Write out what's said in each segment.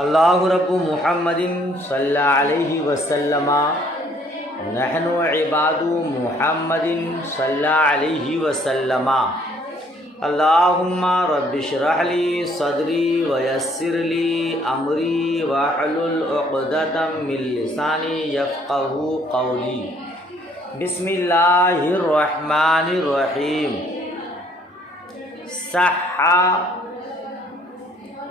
اللہ رب محمد صلی اللہ علیہ وسلم نحن عباد محمد صلی اللہ علیہ وسلم اللہم رب اشرح لی صدری ویسر لی امری واحلل عقدۃ من لسانی یفقہوا قولی بسم اللہ الرحمن الرحیم صح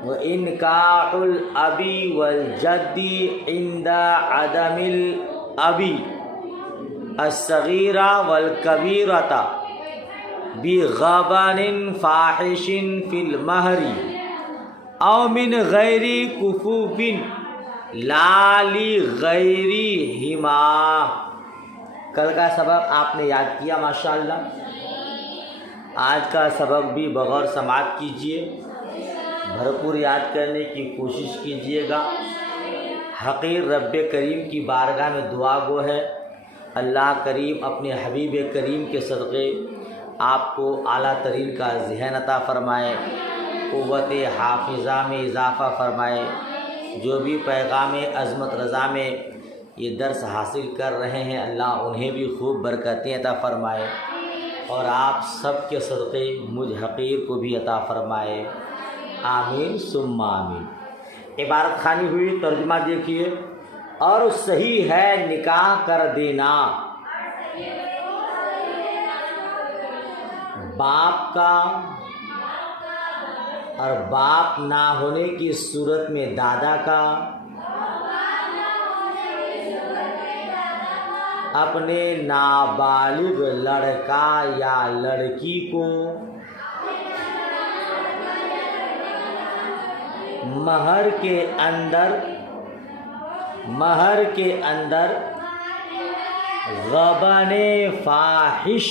وإنكاح الأبي والجد عند عدم الأبي الصغيرة والكبيرة بغبن فاحش في المهر أو من غير كفوف لا لغيرهما۔ کل کا سبق آپ نے یاد کیا ماشاءاللہ، آج کا سبق بھی بغور سماعت کیجیے، بھرپور یاد کرنے کی کوشش کیجیے گا۔ حقیر رب کریم کی بارگاہ میں دعا گو ہے اللہ کریم اپنے حبیب کریم کے صدقے آپ کو اعلیٰ ترین کا ذہن عطا فرمائے، قوت حافظہ میں اضافہ فرمائے۔ جو بھی پیغام عظمت رضا میں یہ درس حاصل کر رہے ہیں اللہ انہیں بھی خوب برکتیں عطا فرمائے، اور آپ سب کے صدقے مجھ حقیر کو بھی عطا فرمائے، آمین ثم آمین۔ عبارت خوانی ہوئی، ترجمہ دیکھیے۔ اور صحیح ہے نکاح کر دینا باپ کا، اور باپ نہ ہونے کی صورت میں دادا کا اپنے نابالغ لڑکا یا لڑکی کو مہر کے اندر غبن فاحش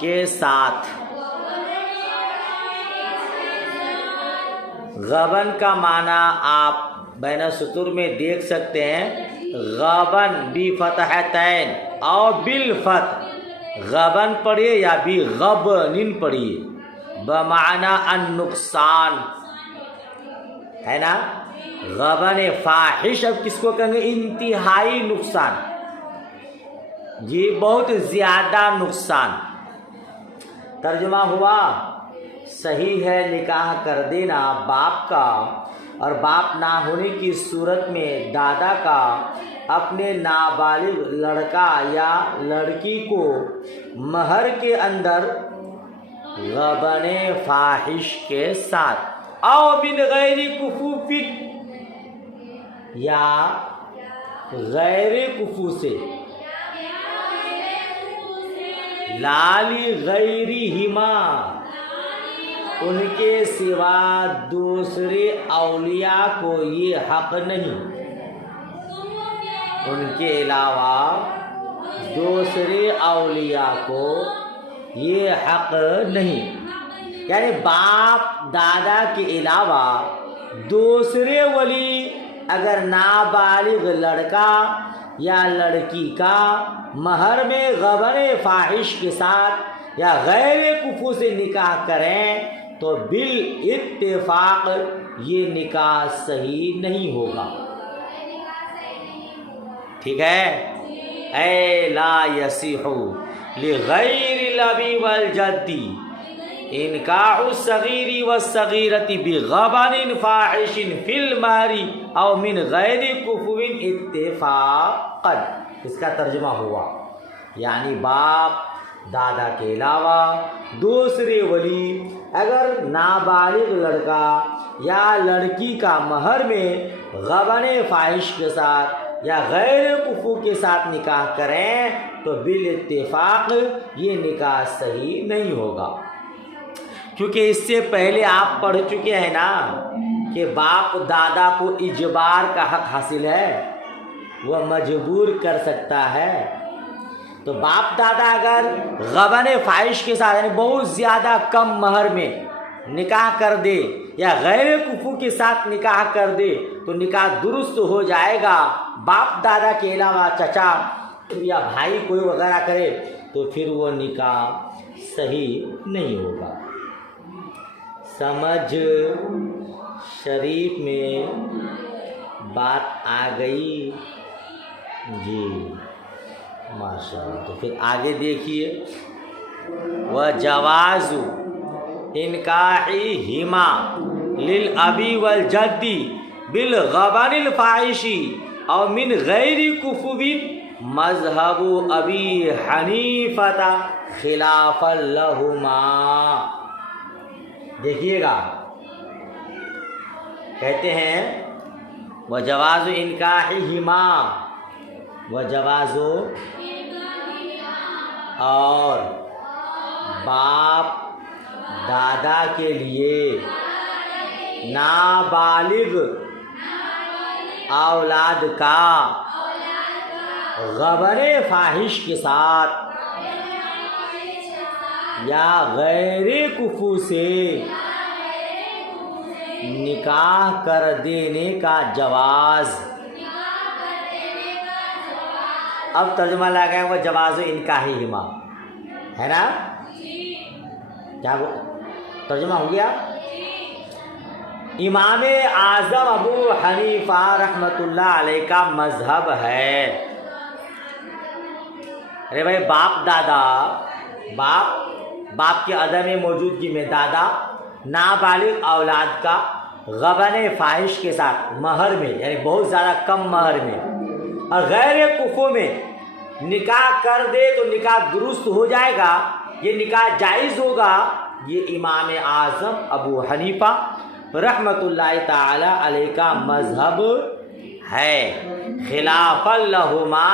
کے ساتھ۔ غبن کا معنی آپ بین السطور میں دیکھ سکتے ہیں، غبن بفتحتین اور بالفتح، غبن پڑھیے یا بھی غبن پڑھیے، بمعنی النقصان ہے نا۔ غبن فاحش اب کس کو کہیں گے؟ انتہائی نقصان، جی بہت زیادہ نقصان۔ ترجمہ ہوا صحیح ہے نکاح کر دینا باپ کا، اور باپ نہ ہونے کی صورت میں دادا کا اپنے نابالغ لڑکا یا لڑکی کو مہر کے اندر غبن فاحش کے ساتھ، او من غیر کفوف، یا غیر کفو سے، لالی غیرہما، ان کے سوا دوسرے اولیاء کو یہ حق نہیں، ان کے علاوہ دوسرے اولیاء کو یہ حق نہیں۔ یعنی باپ دادا کے علاوہ دوسرے ولی اگر نابالغ لڑکا یا لڑکی کا مہر میں غبن فاحش کے ساتھ یا غیر کفو سے نکاح کریں تو بالاتفاق یہ نکاح صحیح نہیں ہوگا، ٹھیک ہے۔ اے لا یصح لغیر الابی والجدی انکاح الصغیر والصغیرۃ بغبن فاحش فی المہر او من غیر کفو اتفاقا۔ اس کا ترجمہ ہوا یعنی باپ دادا کے علاوہ دوسرے ولی اگر نابالغ لڑکا یا لڑکی کا مہر میں غبن فاحش کے ساتھ یا غیر کفو کے ساتھ نکاح کریں تو بالاتفاق یہ نکاح صحیح نہیں ہوگا، کیونکہ اس سے پہلے آپ پڑھ چکے ہیں نا کہ باپ دادا کو اجبار کا حق حاصل ہے، وہ مجبور کر سکتا ہے۔ تو باپ دادا اگر غبن فاحش کے ساتھ یعنی بہت زیادہ کم مہر میں نکاح کر دے یا غیر کفو کے ساتھ نکاح کر دے تو نکاح درست ہو جائے گا۔ باپ دادا کے علاوہ چچا یا بھائی کوئی وغیرہ کرے تو پھر وہ نکاح صحیح نہیں ہوگا۔ سمجھ شریف میں بات آ گئی جی، ماشاء اللہ۔ تو پھر آگے دیکھیے، وجواز انکاحہما للابی والجدی بالغبن الفاحشی او من غیر کفو مذہب ابی حنیفہ خلافا لہما۔ دیکھیے گا، کہتے ہیں وجواز انکاحہما، وجواز اور باپ دادا کے لیے نابالغ اولاد کا غبن فاحش کے ساتھ یا غیر کفو سے نکاح کر دینے کا جواز۔ اب ترجمہ لگائے وہ جواز انکاحہما ہے نا، کیا وہ ترجمہ ہو گیا؟ امام اعظم ابو حنیفہ رحمۃ اللہ علیہ کا مذہب ہے، ارے بھائی باپ دادا، باپ کے عدم موجودگی میں دادا نابالغ اولاد کا غبن فاحش کے ساتھ مہر میں، یعنی بہت زیادہ کم مہر میں اور غیر کفو میں نکاح کر دے تو نکاح درست ہو جائے گا، یہ نکاح جائز ہوگا۔ یہ امام اعظم ابو حنیفہ رحمۃ اللہ تعالی علیہ کا مذہب ہے، خلاف لہما،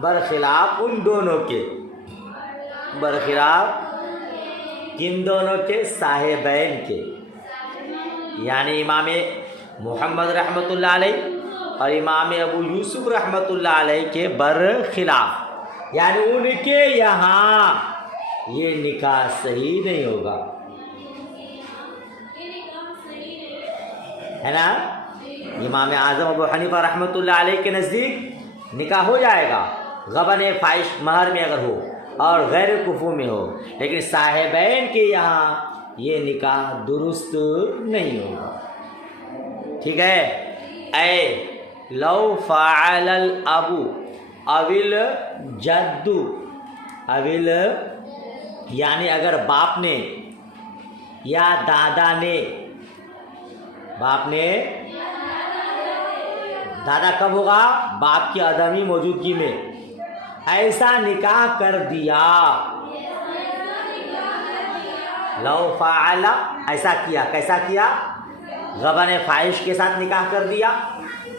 برخلاف ان دونوں کے، برخلاف کن دونوں کے؟ صاحبین کے، یعنی امام محمد رحمۃ اللہ علیہ اور امام ابو یوسف رحمۃ اللہ علیہ کے برخلاف، یعنی ان کے یہاں یہ نکاح صحیح نہیں ہوگا، ہے نا۔ امام اعظم ابو حنیفہ رحمۃ اللہ علیہ کے نزدیک نکاح ہو جائے گا غبن فاحش مہر میں اگر ہو اور غیر کفو میں ہو، لیکن صاحبین کے یہاں یہ نکاح درست نہیں ہوگا، ٹھیک ہے۔ اے لو فعل الابو اول جد اول، یعنی اگر باپ نے یا دادا نے، باپ نے، دادا کب ہوگا؟ باپ کی عدمی موجودگی میں ایسا نکاح کر دیا، لو فعل، ایسا کیا، کیسا کیا؟ غبن فاحش کے ساتھ نکاح کر دیا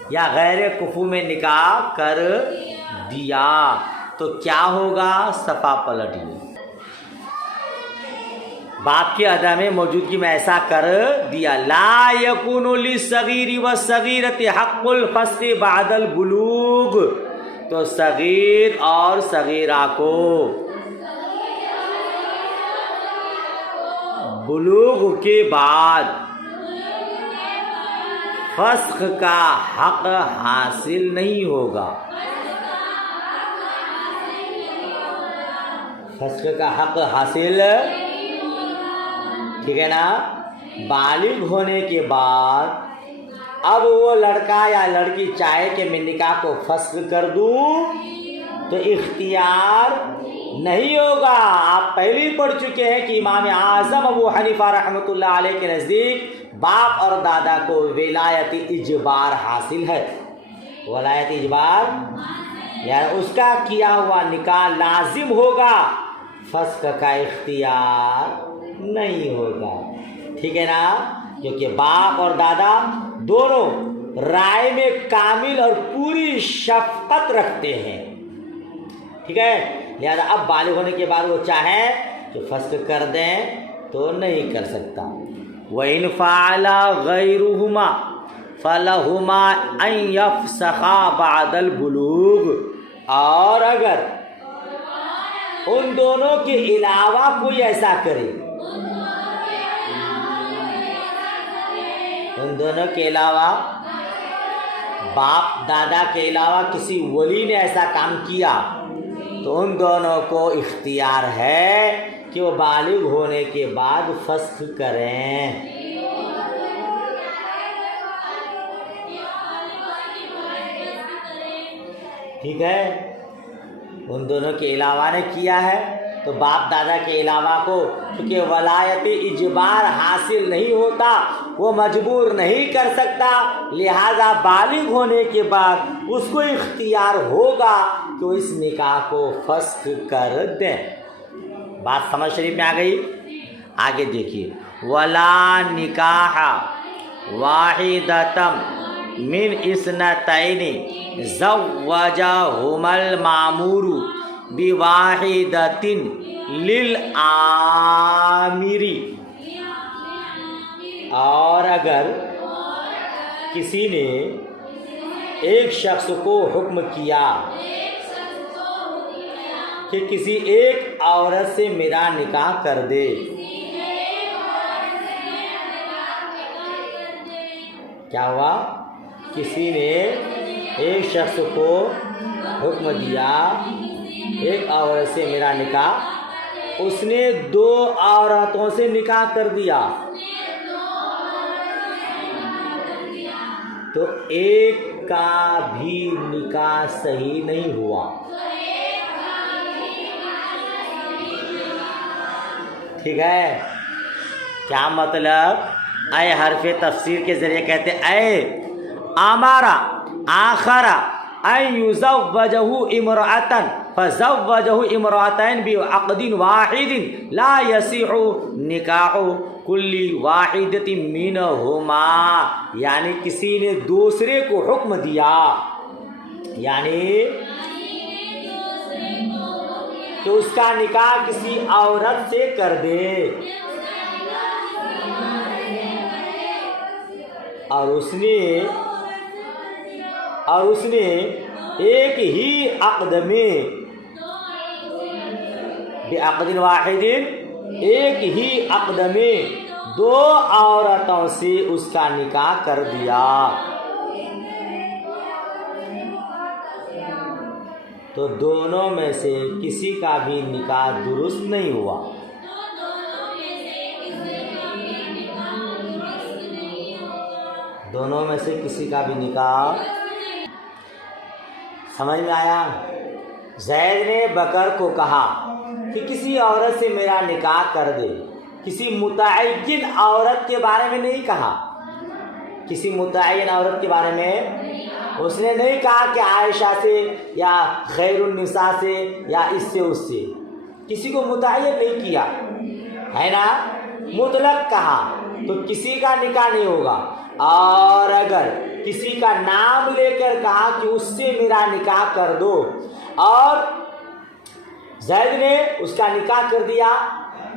یا غیر کفو میں نکاح کر دیا، تو کیا ہوگا؟ صفا پلٹیے، باپ کی عدم موجودگی میں ایسا کر دیا، لا یکون للصغیر والصغیرۃ حق الفسخ بعد البلوغ، تو صغیر اور صغیرہ کو بلوغ کے بعد فسخ کا حق حاصل نہیں ہوگا، فسخ کا حق حاصل، ٹھیک ہے نا۔ بالغ ہونے کے بعد اب وہ لڑکا یا لڑکی چاہے کہ میں نکاح کو فسخ کر دوں تو اختیار نہیں ہوگا۔ آپ پہلے ہی پڑھ چکے ہیں کہ امام اعظم ابو حنیفہ رحمۃ اللہ علیہ کے نزدیک باپ اور دادا کو ولایت اجبار حاصل ہے، ولایت اجبار یعنی اس کا کیا ہوا نکاح لازم ہوگا، فسخ کا اختیار نہیں ہوگا، ٹھیک ہے نا۔ کیونکہ باپ اور دادا دونوں رائے میں کامل اور پوری شفقت رکھتے ہیں، ٹھیک ہے، لہذا اب بالغ ہونے کے بعد وہ چاہے کہ فسخ کر دیں تو نہیں کر سکتا۔ وَإِنْ فَعَلَ غَيْرُهُمَا فَلَهُمَا أَنْ يَفْسَخَا بَعْدَ الْبُلُوغِ، اور اگر ان دونوں کے علاوہ کوئی ایسا کرے، ان دونوں کے علاوہ باپ دادا کے علاوہ کسی ولی نے ایسا کام کیا تو ان دونوں کو اختیار ہے کہ وہ بالغ ہونے کے بعد فسخ کریں۔ ٹھیک ہے، ان دونوں کے علاوہ نے کیا ہے، تو باپ دادا کے علاوہ کو کیونکہ ولایت اجبار حاصل نہیں ہوتا، وہ مجبور نہیں کر سکتا، لہذا بالغ ہونے کے بعد اس کو اختیار ہوگا کہ وہ اس نکاح کو فسخ کر دیں۔ بات سمجھ شریف میں آ گئی؟ آگے دیکھیے، ولا نکاح واحدۃ من اثنتین زوجہما المامور بواحدۃ للآمر، اور اگر کسی نے ایک شخص کو حکم کیا کہ کسی ایک عورت سے میرا نکاح کر دے، کیا ہوا؟ کسی نے ایک شخص کو حکم دیا ایک عورت سے میرا نکاح، اس نے دو عورتوں سے نکاح کر دیا، تو ایک کا بھی نکاح صحیح نہیں ہوا۔ ٹھیک ہے، کیا مطلب؟ اے حرف تفسیر کے ذریعے کہتے اے امارا آخر ان یزوجہ امرأۃ فزوجہ امرأتین بعقد واحد لا یصح نکاح کل واحدۃ منہما، یعنی کسی نے دوسرے کو حکم دیا، یعنی کہ اس کا نکاح کسی عورت سے کر دے، اور اس نے ایک ہی عقد میں بعقد واحد، ایک ہی عقد میں دو عورتوں سے اس کا نکاح کر دیا، تو دونوں میں سے کسی کا بھی نکاح درست نہیں ہوا۔ دونوں میں سے کسی کا بھی نکاح، سمجھ میں آیا؟ زید نے بکر کو کہا کہ کسی عورت سے میرا نکاح کر دے، کسی متعین عورت کے بارے میں نہیں کہا، کسی متعین عورت کے بارے میں اس نے نہیں کہا کہ عائشہ سے یا خیر النساء سے یا اس سے اس سے، کسی کو متعین نہیں کیا ہے نا، مطلق کہا، تو کسی کا نکاح نہیں ہوگا۔ اور اگر کسی کا نام لے کر کہا کہ اس سے میرا نکاح کر دو، اور زید نے اس کا نکاح کر دیا،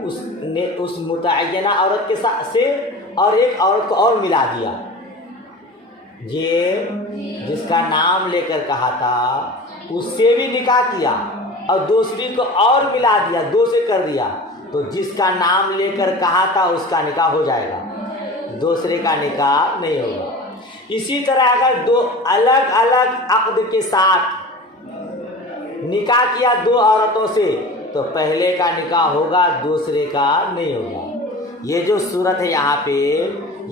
اس نے اس متعینہ عورت کے ساتھ سے اور ایک عورت کو اور ملا دیا، یہ جس کا نام لے کر کہا تھا اس سے بھی نکاح کیا اور دوسری کو اور ملا دیا، دو سے کر دیا، تو جس کا نام لے کر کہا تھا اس کا نکاح ہو جائے گا، دوسرے کا نکاح نہیں ہوگا۔ اسی طرح اگر دو الگ الگ عقد کے ساتھ نکاح کیا دو عورتوں سے، تو پہلے کا نکاح ہوگا، دوسرے کا نہیں ہوگا۔ یہ جو صورت ہے یہاں پہ،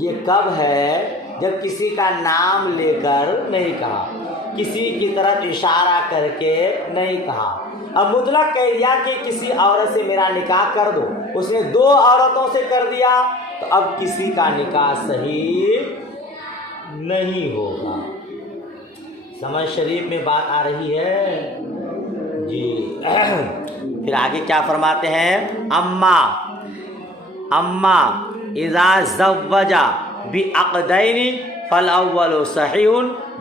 یہ کب ہے؟ جب کسی کا نام لے کر نہیں کہا، کسی کی طرف اشارہ کر کے نہیں کہا، اب مطلق کہہ دیا کہ کسی عورت سے میرا نکاح کر دو، اس نے دو عورتوں سے کر دیا، تو اب کسی کا نکاح صحیح نہیں ہوگا۔ سمجھ شریف میں بات آ رہی ہے جی؟ پھر آگے کیا فرماتے ہیں؟ اما اذا زوجا بعقدین فالاول صحیح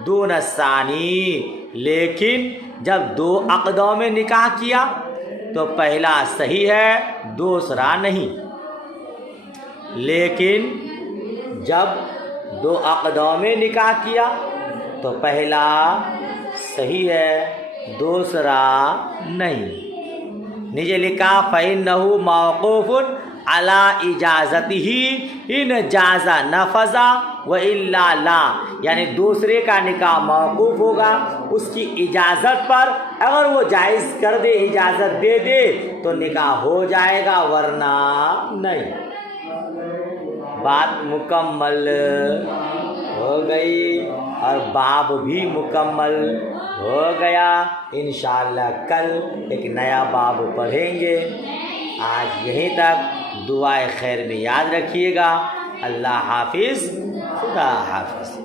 دون الثانی، لیکن جب دو عقدوں میں نکاح کیا تو پہلا صحیح ہے، دوسرا نہیں۔ لیکن جب دو عقدوں میں نکاح کیا تو پہلا صحیح ہے، دوسرا نہیں۔ نیچے لکھا فَإِنَّهُ مَوْقُوفٌ عَلَىٰ إِجَازَتِهِ إِنْ جَازَ نَفَذَ وَإِلَّا لَا، یعنی دوسرے کا نکاح موقوف ہوگا اس کی اجازت پر، اگر وہ جائز کر دے، اجازت دے دے تو نکاح ہو جائے گا، ورنہ نہیں۔ بات مکمل ہو گئی اور باب بھی مکمل ہو گیا۔ انشاءاللہ کل ایک نیا باب پڑھیں گے۔ آج یہیں تک، دعائے خیر میں یاد رکھیے گا۔ اللہ حافظ، خدا حافظ۔